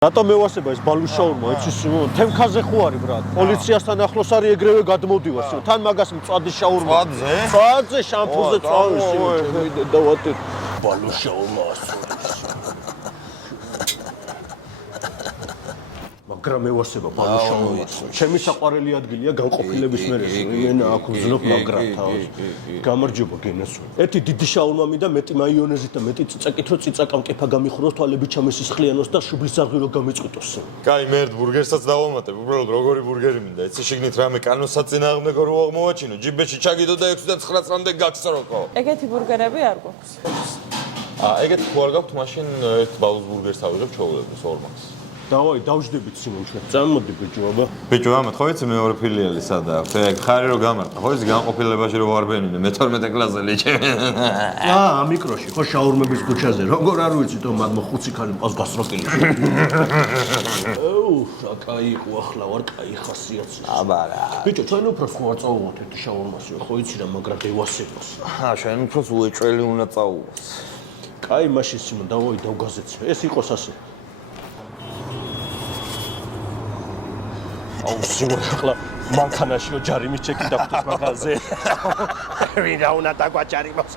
რატომ მევასება ეს ბალუშაურმა იცის თემქაზე ხო არის ბრატ პოლიციასთან ახლოს არის ეგრევე გადმოდივარ თან მაგას მწვადი შაურმა მწვადზე შამპურზე წავი დავატე ბალუშაურმა მაგრამ მევასება ბალუშაურმა ჩემი საყვარელი ადგილია განყოფილების მერე ენა აქ ვზნობ მაგრა თავს გამარჯობა გენასო ერთი დიდი შაურმამი და მეტი მაიონეზით და მეტი წიწაკით რო წიწაკამ კეფა გამიხუროს თვალები ჩამესისხლიანოს და შუბლის ზარღვი რო გამიწყვიტოს კაი მერდ ბურგერსაც დავამატებ უბრალოდ როგორი ბურგერი მინდა იცი შიგნით რამე კანონსაწინააღმდეგო რო აღმოვაჩინო ჯიბეში ჩაგიდო და 6 და 9 წამდე გაგსროკო ეგეთი ბურგერები არ გვაქვს ეგეთი ხო არ გაქვთ მაშინ ერთ ბალუს ბურგერს ავიღებ ჩაულებდეს ორმაქს დავაი დავждებით სიმონ ჩვენ წამოდი ბიჭო აბა ბიჭო ამათ ხო იცი მეორე ფილიალი სადა აქვს ეგ ხარი რო გამარტა ხო იცი განყოფილებაში რო ვარბენინე მე-12 კლასზე ლიჩე მიკროში ხო შაურმების ქუჩაზე როგორ არ ვიცი თო მაგ ხუცი ქალი მყავს გასროკილი რა კაი იყო ახლა ვარ კაი ხასიათი აბა რა ბიჭო ჩვენ უფრო ხო არ წავუვოთ ერთი შაურმასი ხო იცი რა მაგრა დევასებას შენ უფრო უეჭველი უნდა წაუვას კაი მაშინ სიმონ დავაი დავგაზეცე ეს იყოს ასე აუ სიმონ ახლა მანქანაშიო ჯარიმის ჩეკი დაგვთვის მაგაზე ვინ რა უნდა დაგვაჯარიმოს